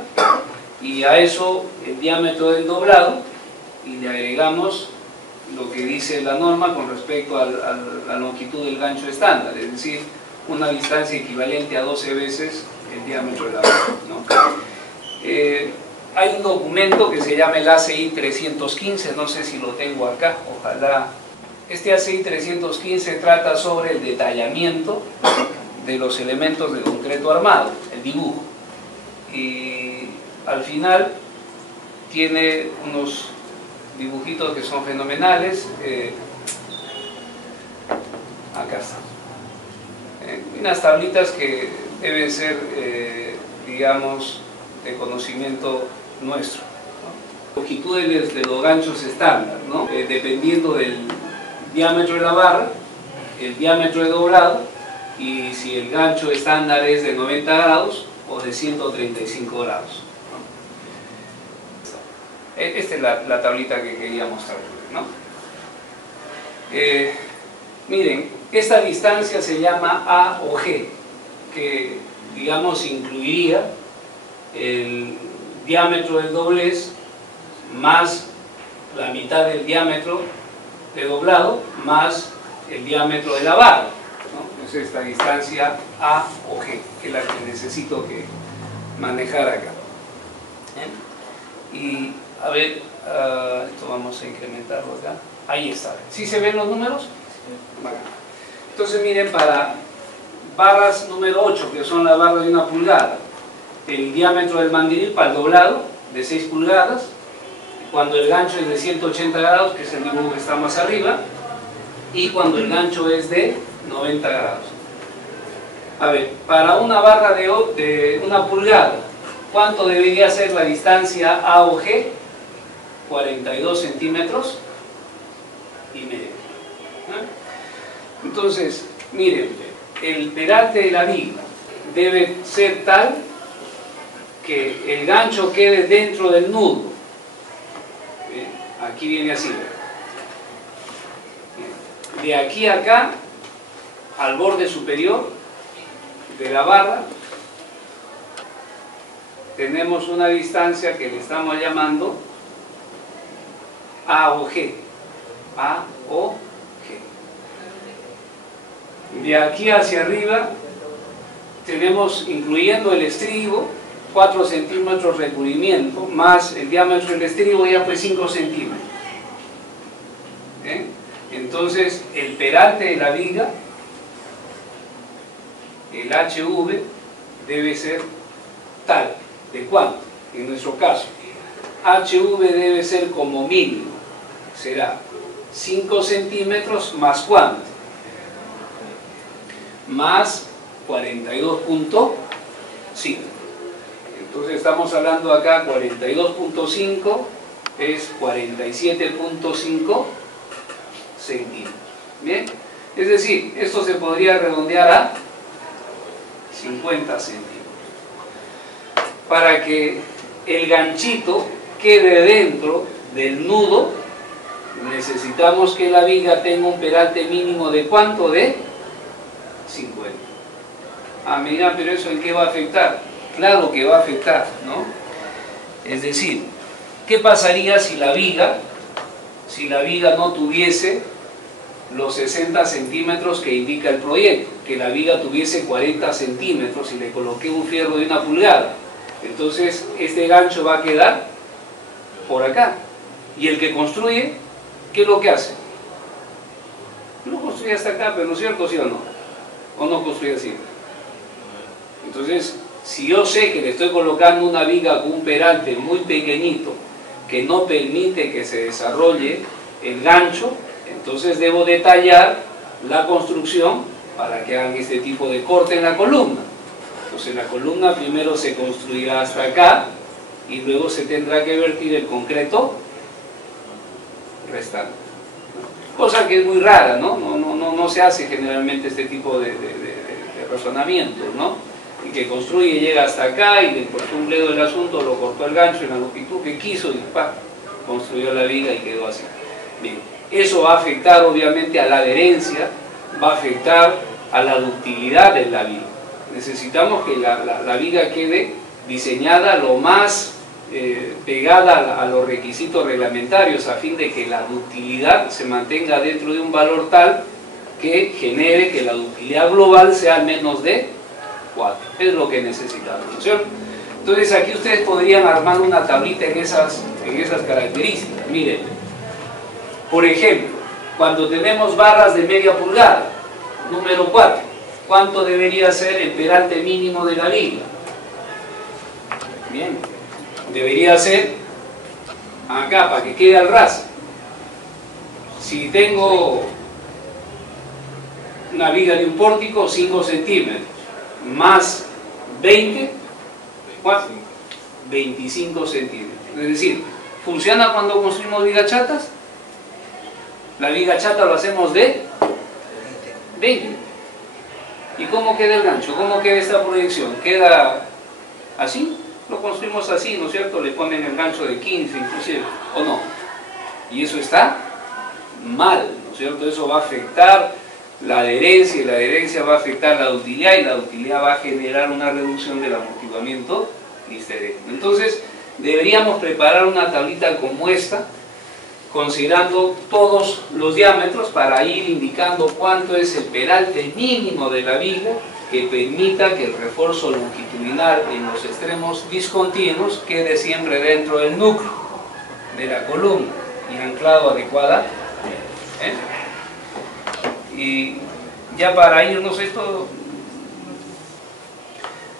y a eso el diámetro del doblado, y le agregamos lo que dice la norma con respecto a la longitud del gancho estándar, es decir, una distancia equivalente a 12 veces el diámetro de la barra, ¿no? Hay un documento que se llama el ACI 315, no sé si lo tengo acá, ojalá. Este ACI 315 trata sobre el detallamiento de los elementos de concreto armado, el dibujo, y al final tiene unos dibujitos que son fenomenales. Acá está, unas tablitas que deben ser digamos de conocimiento nuestro, ¿no? Longitudes de los ganchos estándar, ¿no? Dependiendo del diámetro de la barra, el diámetro de doblado, y si el gancho estándar es de 90 grados o de 135 grados, ¿no? Esta es la tablita que quería mostrar, ¿no? Miren, esta distancia se llama A o G, que digamos incluiría el diámetro del doblez más la mitad del diámetro de doblado más el diámetro de la barra, ¿no? Es esta distancia A o G, que es la que necesito que manejar acá. Y a ver, esto vamos a incrementarlo acá. Ahí está. ¿Sí se ven los números? Bueno. Entonces miren, para barras número 8, que son las barras de 1 pulgada. El diámetro del mandril para el doblado de 6 pulgadas, cuando el gancho es de 180 grados, que es el dibujo que está más arriba, y cuando el gancho es de 90 grados. A ver, para una barra de 1 pulgada, ¿cuánto debería ser la distancia A o G? 42 centímetros y medio. Entonces, miren, el peralte de la viga debe ser tal que el gancho quede dentro del nudo. Aquí viene así. De aquí a acá, al borde superior de la barra, tenemos una distancia que le estamos llamando A o G. A o G. De aquí hacia arriba tenemos, incluyendo el estribo, 4 centímetros de recubrimiento, más el diámetro del estribo ya pues 5 centímetros. Entonces el peralte de la viga, el HV, debe ser tal. ¿De cuánto? En nuestro caso, HV debe ser como mínimo, será 5 centímetros más ¿cuánto? Más 42.5. Entonces estamos hablando acá, 42.5 es 47.5 centímetros. ¿Bien? Es decir, esto se podría redondear a 50 centímetros. Para que el ganchito quede dentro del nudo, necesitamos que la viga tenga un peralte mínimo de ¿cuánto? De 50. Ah, mira, pero ¿eso en qué va a afectar? Claro que va a afectar, ¿no? Es decir, ¿qué pasaría si la viga no tuviese los 60 centímetros que indica el proyecto? Que la viga tuviese 40 centímetros y le coloqué un fierro de 1 pulgada. Entonces, este gancho va a quedar por acá. Y el que construye, ¿qué es lo que hace? Lo construye hasta acá, pero ¿no es cierto, sí o no? ¿O no construye así? Entonces, si yo sé que le estoy colocando una viga con un peralte muy pequeñito que no permite que se desarrolle el gancho, entonces debo detallar la construcción para que hagan este tipo de corte en la columna. Entonces la columna primero se construirá hasta acá y luego se tendrá que vertir el concreto restante. Cosa que es muy rara, ¿no? No se hace generalmente este tipo de razonamientos, ¿no? Y que construye, llega hasta acá y le cortó un dedo del asunto, lo cortó el gancho en la longitud que quiso y ¡pam!, construyó la viga y quedó así. Bien, eso va a afectar obviamente a la adherencia, va a afectar a la ductilidad de la viga. Necesitamos que la viga quede diseñada lo más pegada a los requisitos reglamentarios a fin de que la ductilidad se mantenga dentro de un valor tal que genere que la ductilidad global sea al menos de 4. Es lo que necesitamos, ¿no es cierto? Entonces aquí ustedes podrían armar una tablita en esas características. Miren, por ejemplo, cuando tenemos barras de media pulgada, número 4, ¿cuánto debería ser el peralte mínimo de la viga? Bien, debería ser acá, para que quede al ras. Si tengo una viga de un pórtico, 5 centímetros, más 20, ¿cuánto? 25 centímetros. Es decir, ¿funciona cuando construimos vigas chatas? La viga chata lo hacemos de 20. ¿Y cómo queda el gancho? ¿Cómo queda esta proyección? ¿Queda así? Lo construimos así, ¿no es cierto? Le ponen el gancho de 15 inclusive, ¿o no? Y eso está mal, ¿no es cierto? Eso va a afectar la adherencia y la adherencia va a afectar la ductilidad y la ductilidad va a generar una reducción del amortiguamiento listerético. Entonces, deberíamos preparar una tablita como esta, considerando todos los diámetros para ir indicando cuánto es el peralte mínimo de la viga que permita que el refuerzo longitudinal en los extremos discontinuos quede siempre dentro del núcleo de la columna y anclado adecuadamente. Y ya para irnos, esto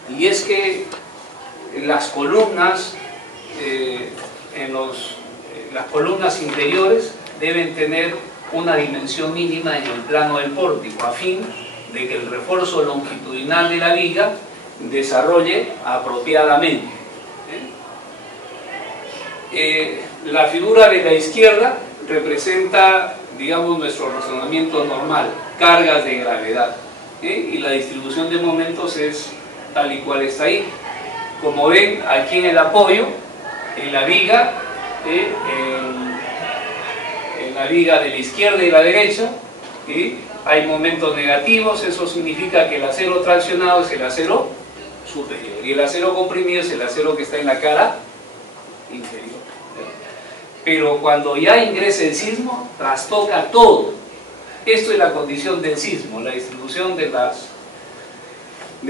y es que las columnas, las columnas interiores deben tener una dimensión mínima en el plano del pórtico, a fin de que el refuerzo longitudinal de la viga desarrolle apropiadamente. La figura de la izquierda representa, digamos, nuestro razonamiento normal, cargas de gravedad, y la distribución de momentos es tal y cual está ahí. Como ven, aquí en el apoyo, en la viga, en la viga de la izquierda y la derecha, hay momentos negativos. Eso significa que el acero traccionado es el acero superior y el acero comprimido es el acero que está en la cara inferior. Pero cuando ya ingresa el sismo, trastoca todo. Esto es la condición del sismo, la distribución de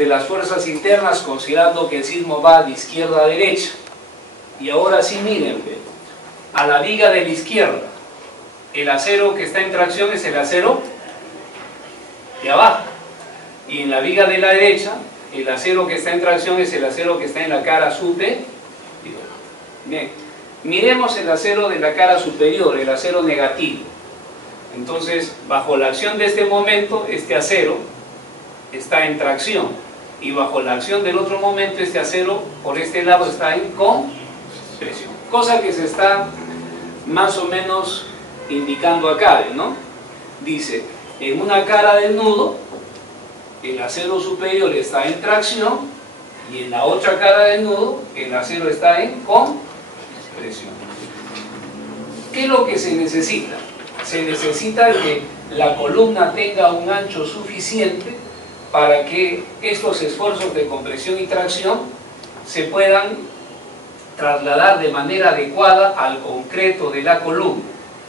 las fuerzas internas, considerando que el sismo va de izquierda a derecha. Y ahora sí, miren, a la viga de la izquierda, el acero que está en tracción es el acero de abajo, y en la viga de la derecha, el acero que está en tracción es el acero que está en la cara superior. Bien, miremos el acero de la cara superior, el acero negativo. Entonces, bajo la acción de este momento, este acero está en tracción, y bajo la acción del otro momento, este acero por este lado está en compresión, cosa que se está más o menos indicando acá, ¿no? Dice, en una cara del nudo el acero superior está en tracción, y en la otra cara del nudo el acero está en compresión. ¿Qué es lo que se necesita? Se necesita que la columna tenga un ancho suficiente para que estos esfuerzos de compresión y tracción se puedan trasladar de manera adecuada al concreto de la columna,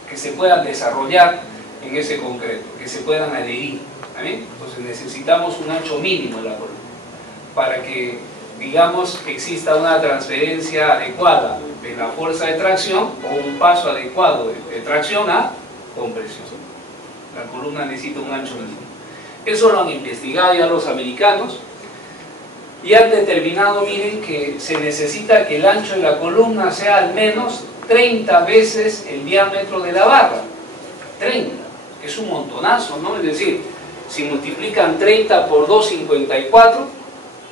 que se puedan desarrollar en ese concreto, que se puedan adherir. Entonces necesitamos un ancho mínimo de la columna para que, digamos, exista una transferencia adecuada de la fuerza de tracción, o un paso adecuado de tracción a compresión. La columna necesita un ancho mínimo. Eso lo han investigado ya los americanos y han determinado, miren, que se necesita que el ancho de la columna sea al menos 30 veces el diámetro de la barra. 30, es un montonazo, ¿no? Es decir, si multiplican 30 por 2,54,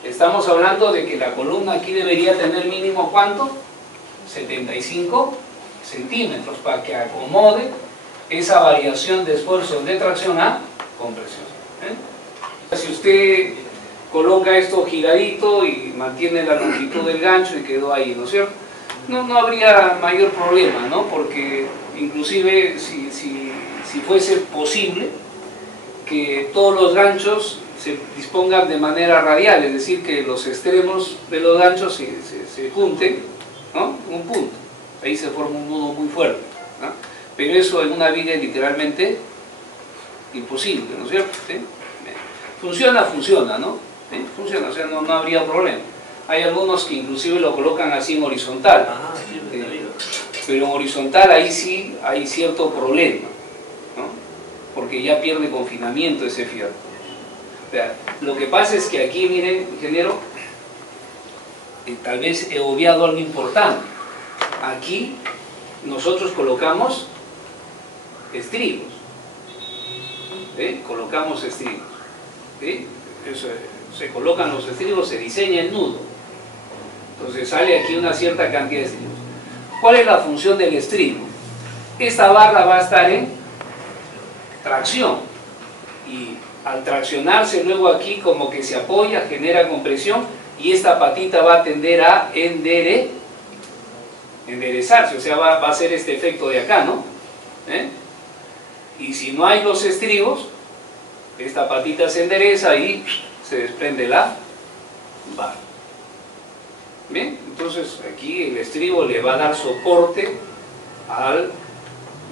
estamos hablando de que la columna aquí debería tener mínimo, ¿cuánto? 75 centímetros, para que acomode esa variación de esfuerzos de tracción a compresión. Si usted coloca esto giradito y mantiene la longitud del gancho y quedó ahí, ¿no es cierto? No habría mayor problema, ¿no? Porque inclusive si fuese posible que todos los ganchos se dispongan de manera radial, es decir, que los extremos de los ganchos se junten, ¿no? En un punto, ahí se forma un nudo muy fuerte, ¿no? Pero eso en una viga es literalmente imposible, ¿no es cierto? ¿Sí? Funciona, ¿no? ¿Sí? Funciona, o sea, no habría problema. Hay algunos que inclusive lo colocan así en horizontal, pero en horizontal ahí sí hay cierto problema, ¿no? Porque ya pierde confinamiento ese fierro. O sea, lo que pasa es que aquí, miren, ingeniero, tal vez he obviado algo importante. Aquí nosotros colocamos estribos, colocamos estribos, se colocan los estribos, se diseña el nudo, entonces sale aquí una cierta cantidad de estribos. ¿Cuál es la función del estribo? Esta barra va a estar en tracción, y al traccionarse luego aquí como que se apoya, genera compresión, y esta patita va a tender a enderezarse, o sea, va a hacer este efecto de acá, ¿no? Y si no hay los estribos, esta patita se endereza y se desprende la barra. Bien, entonces aquí el estribo le va a dar soporte al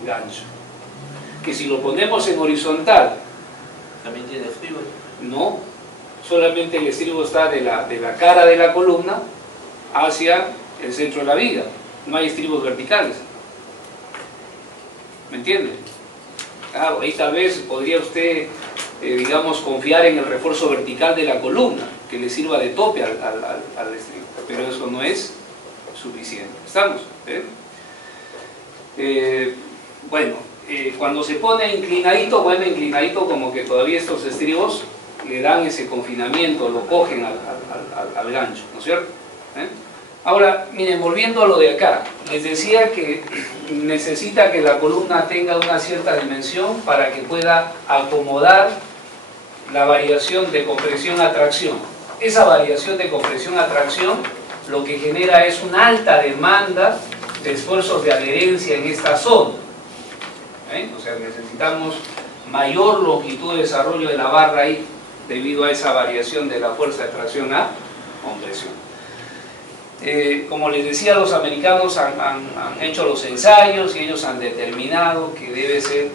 gancho, que si lo ponemos en horizontal, ¿también tiene estribo? no, solamente el estribo está de la cara de la columna hacia el centro de la viga, no hay estribos verticales. ¿Me entiende? Ahí tal vez podría usted, digamos, confiar en el refuerzo vertical de la columna, que le sirva de tope al estribo, pero eso no es suficiente. ¿Estamos? Bueno, cuando se pone inclinadito, bueno, inclinadito como que todavía estos estribos le dan ese confinamiento, lo cogen al gancho, ¿no es cierto? Ahora, miren, volviendo a lo de acá, les decía que necesita que la columna tenga una cierta dimensión para que pueda acomodar la variación de compresión-atracción. Esa variación de compresión-atracción lo que genera es una alta demanda de esfuerzos de adherencia en esta zona. O sea, necesitamos mayor longitud de desarrollo de la barra ahí debido a esa variación de la fuerza de tracción a compresión. Como les decía, los americanos han hecho los ensayos y ellos han determinado que debe ser el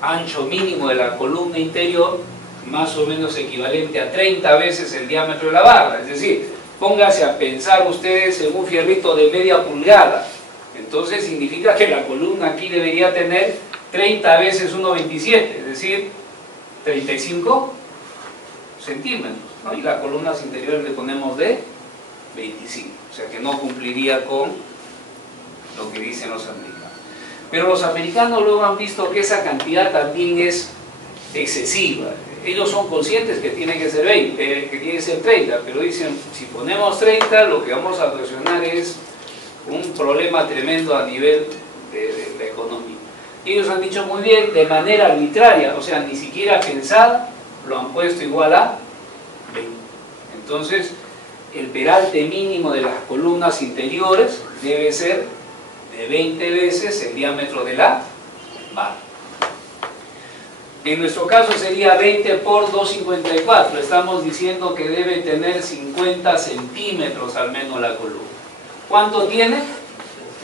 ancho mínimo de la columna interior más o menos equivalente a 30 veces el diámetro de la barra. Es decir, póngase a pensar ustedes en un fierrito de media pulgada. Entonces significa que la columna aquí debería tener 30 veces 1,27, es decir, 35 centímetros, ¿no? Y las columnas interiores le ponemos de 25, o sea que no cumpliría con lo que dicen los americanos. Pero los americanos luego han visto que esa cantidad también es excesiva. Ellos son conscientes que tiene que ser 20, que tiene que ser 30, pero dicen, si ponemos 30, lo que vamos a ocasionar es un problema tremendo a nivel de la economía. Y ellos han dicho muy bien, de manera arbitraria, o sea, ni siquiera pensada, lo han puesto igual a 20. Entonces, el peralte mínimo de las columnas interiores debe ser de 20 veces el diámetro de la barra. En nuestro caso sería 20 por 2,54. Estamos diciendo que debe tener 50 centímetros al menos la columna. ¿Cuánto tiene?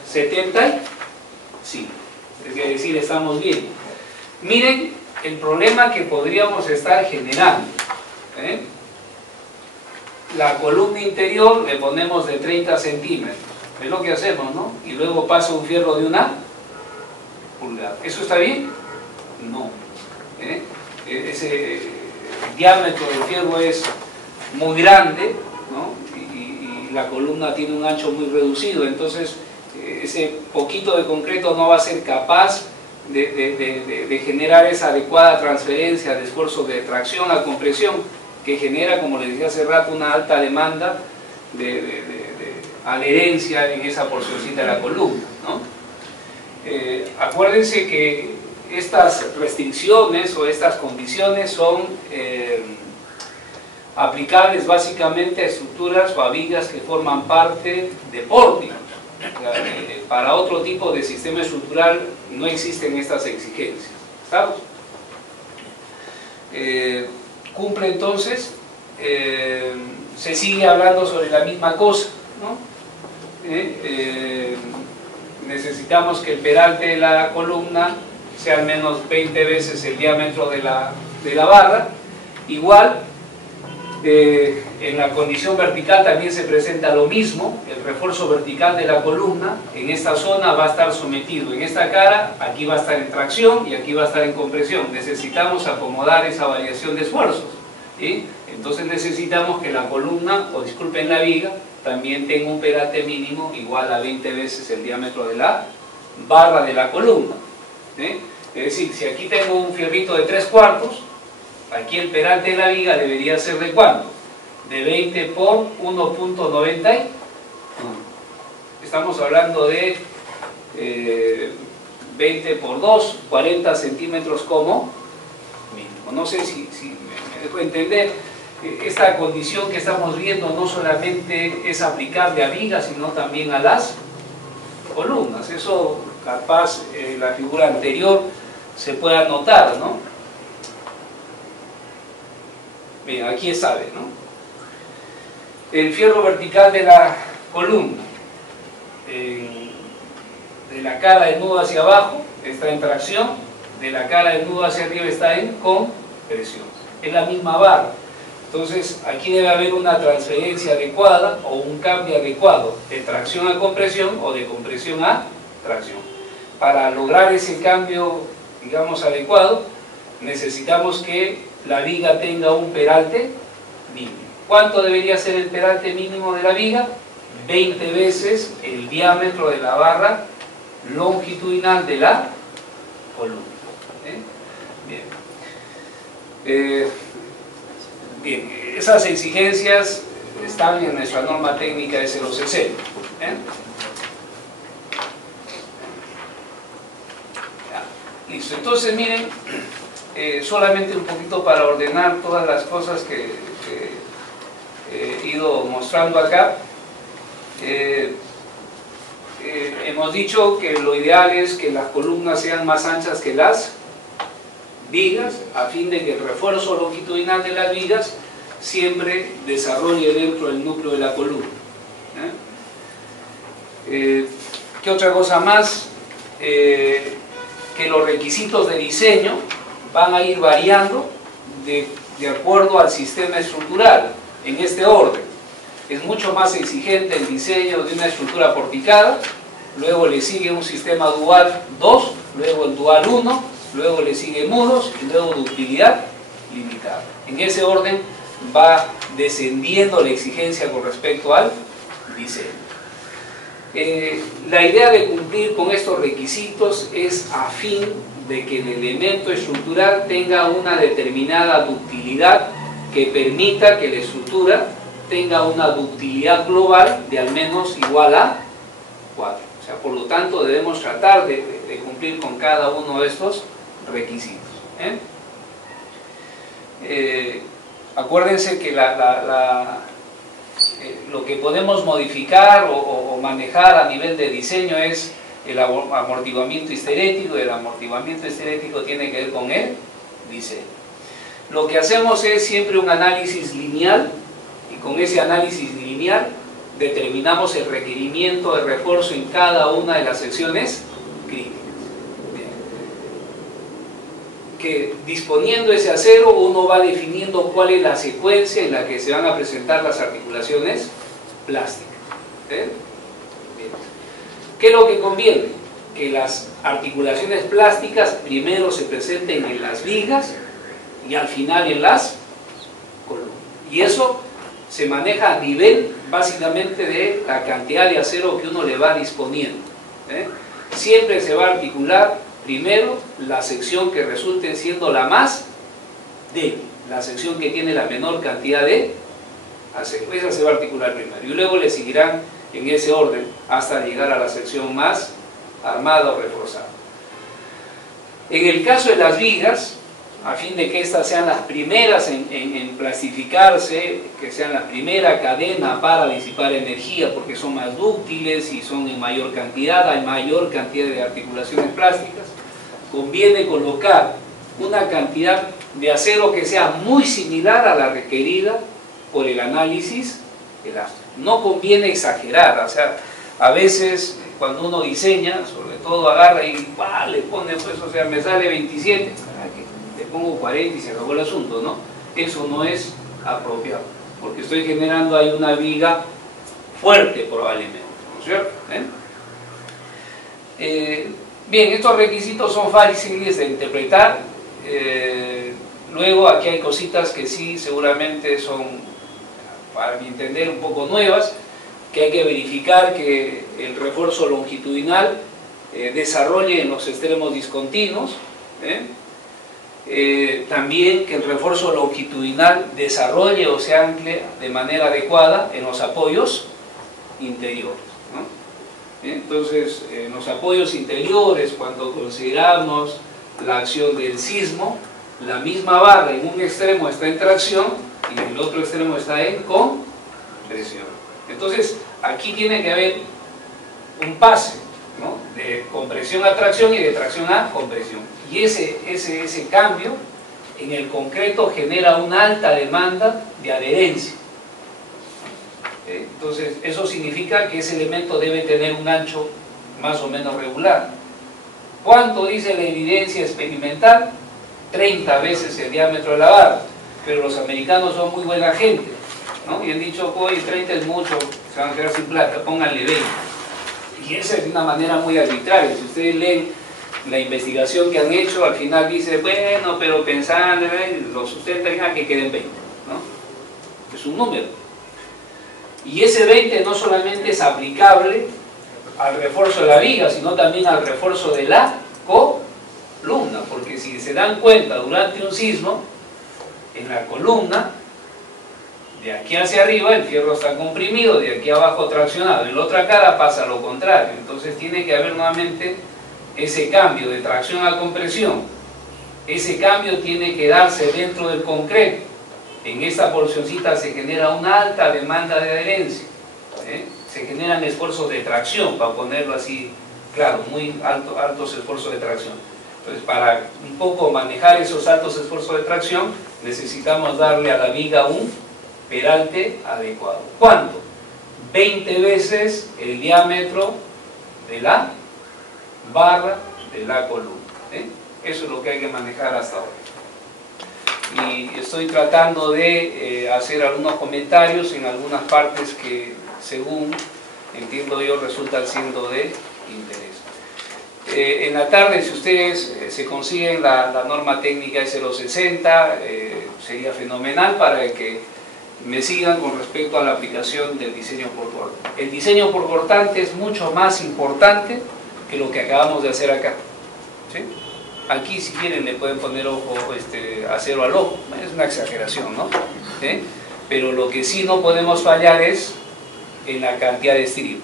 75. Es decir, estamos bien. Miren el problema que podríamos estar generando. La columna interior le ponemos de 30 centímetros. Es lo que hacemos, ¿no? Y luego pasa un fierro de 1 pulgada. ¿Eso está bien? No. Ese diámetro del fierro es muy grande, ¿no? Y la columna tiene un ancho muy reducido, entonces ese poquito de concreto no va a ser capaz de generar esa adecuada transferencia de esfuerzo de tracción a compresión que genera, como les decía hace rato, una alta demanda de adherencia en esa porcioncita de la columna, ¿no? Acuérdense que estas restricciones o estas condiciones son aplicables básicamente a estructuras o a vigas que forman parte de pórticos. Para otro tipo de sistema estructural no existen estas exigencias. ¿Estamos? Cumple entonces, se sigue hablando sobre la misma cosa, ¿no? Necesitamos que el peralte de la columna sea al menos 20 veces el diámetro de la barra. Igual, en la condición vertical también se presenta lo mismo. El refuerzo vertical de la columna en esta zona va a estar sometido en esta cara, aquí va a estar en tracción y aquí va a estar en compresión. Necesitamos acomodar esa variación de esfuerzos, ¿sí? Entonces necesitamos que la columna, o disculpen, la viga, también tenga un peralte mínimo igual a 20 veces el diámetro de la barra de la columna, ¿sí? Es decir, si aquí tengo un fierrito de 3/4, aquí el peralte de la viga debería ser ¿de cuánto? De 20 por 1,90. Estamos hablando de 20 por 2, 40 centímetros como mínimo. No sé si me dejo entender. Esta condición que estamos viendo no solamente es aplicable a vigas, sino también a las columnas. Eso capaz en la figura anterior se puede notar, ¿no? Bien, aquí sabe, ¿no? El fierro vertical de la columna, de la cara del nudo hacia abajo está en tracción, de la cara del nudo hacia arriba está en compresión. Es la misma barra. Entonces aquí debe haber una transferencia adecuada o un cambio adecuado de tracción a compresión o de compresión a tracción. Para lograr ese cambio, digamos, adecuado, necesitamos que la viga tenga un peralte mínimo. ¿Cuánto debería ser el peralte mínimo de la viga? 20 veces el diámetro de la barra longitudinal de la columna. Bien. Bien, esas exigencias están en nuestra norma técnica de 0C0. Listo, entonces miren, solamente un poquito para ordenar todas las cosas que he ido mostrando acá. Hemos dicho que lo ideal es que las columnas sean más anchas que las vigas, a fin de que el refuerzo longitudinal de las vigas siempre desarrolle dentro del núcleo de la columna. ¿Qué otra cosa más? Que los requisitos de diseño van a ir variando de acuerdo al sistema estructural, en este orden. Es mucho más exigente el diseño de una estructura porticada, luego le sigue un sistema dual 2, luego el dual 1, luego le sigue muros y luego ductilidad limitada. En ese orden va descendiendo la exigencia con respecto al diseño. La idea de cumplir con estos requisitos es a fin de que el elemento estructural tenga una determinada ductilidad que permita que la estructura tenga una ductilidad global de al menos igual a 4. O sea, por lo tanto debemos tratar de cumplir con cada uno de estos requisitos. Acuérdense que lo que podemos modificar o manejar a nivel de diseño es el amortiguamiento histerético, y el amortiguamiento histerético tiene que ver con el diseño. Lo que hacemos es siempre un análisis lineal, y con ese análisis lineal determinamos el requerimiento de refuerzo en cada una de las secciones críticas. Que disponiendo ese acero uno va definiendo cuál es la secuencia en la que se van a presentar las articulaciones plásticas. Bien. ¿Qué es lo que conviene? Que las articulaciones plásticas primero se presenten en las vigas y al final en las columnas. Y eso se maneja a nivel básicamente de la cantidad de acero que uno le va disponiendo. Siempre se va a articular primero la sección que resulte siendo la más débil, la sección que tiene la menor cantidad de acero. Esa se va a articular primero y luego le seguirán en ese orden hasta llegar a la sección más armada o reforzada. En el caso de las vigas, a fin de que estas sean las primeras en plastificarse, que sean la primera cadena para disipar energía, porque son más dúctiles y son en mayor cantidad, hay mayor cantidad de articulaciones plásticas, conviene colocar una cantidad de acero que sea muy similar a la requerida por el análisis elástico. No conviene exagerar, o sea, a veces cuando uno diseña, sobre todo agarra y le pone, pues, o sea, me sale 27, le pongo 40 y se acabó el asunto, ¿no? Eso no es apropiado, porque estoy generando ahí una viga fuerte probablemente, ¿no es cierto? Bien, estos requisitos son fáciles de interpretar. Luego aquí hay cositas que sí seguramente son, para mi entender, un poco nuevas, que hay que verificar que el refuerzo longitudinal desarrolle en los extremos discontinuos. También que el refuerzo longitudinal desarrolle o se ancle de manera adecuada en los apoyos interiores, ¿no? Entonces, en los apoyos interiores, cuando consideramos la acción del sismo, la misma barra en un extremo está en tracción y en el otro extremo está en compresión. Entonces, aquí tiene que haber un pase, ¿no?, de compresión a tracción y de tracción a compresión. Y ese cambio en el concreto genera una alta demanda de adherencia. Entonces, eso significa que ese elemento debe tener un ancho más o menos regular. ¿Cuánto dice la evidencia experimental? 30 veces el diámetro de la barra. Pero los americanos son muy buena gente, ¿no? Y han dicho, oye, 30 es mucho, se van a quedar sin plata, pónganle 20. Y esa es de una manera muy arbitraria. Si ustedes leen la investigación que han hecho, al final dice, bueno, pero pensando, lo sustentan a que queden 20, ¿no? es un número. Y ese 20 no solamente es aplicable al refuerzo de la viga, sino también al refuerzo de la columna, porque si se dan cuenta durante un sismo, en la columna, de aquí hacia arriba el fierro está comprimido, de aquí abajo traccionado, en la otra cara pasa lo contrario, entonces tiene que haber nuevamente ese cambio de tracción a compresión. Ese cambio tiene que darse dentro del concreto. En esta porcioncita se genera una alta demanda de adherencia, se generan esfuerzos de tracción, para ponerlo así claro, muy altos esfuerzos de tracción. Entonces, para un poco manejar esos altos esfuerzos de tracción, necesitamos darle a la viga un peralte adecuado. ¿Cuánto? 20 veces el diámetro de la barra de la columna. Eso es lo que hay que manejar hasta ahora. Y estoy tratando de hacer algunos comentarios en algunas partes que, según entiendo yo, resultan siendo de interés. En la tarde, si ustedes se consiguen la norma técnica S060, sería fenomenal para que me sigan con respecto a la aplicación del diseño por cortante. El diseño por cortante es mucho más importante que lo que acabamos de hacer acá. ¿Sí? Aquí, si quieren, le pueden poner ojo, acero al ojo, es una exageración, ¿no? ¿Sí? Pero lo que sí no podemos fallar es en la cantidad de estridos.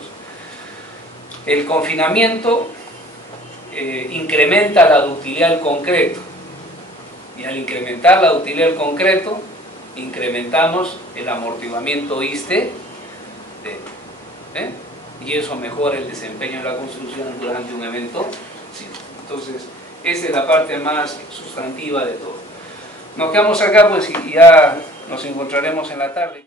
El confinamiento incrementa la ductilidad del concreto, y al incrementar la ductilidad del concreto, incrementamos el amortiguamiento ISTE, y eso mejora el desempeño de la construcción durante un evento. Sí. Entonces, esa es la parte más sustantiva de todo. Nos quedamos acá, pues, y ya nos encontraremos en la tarde.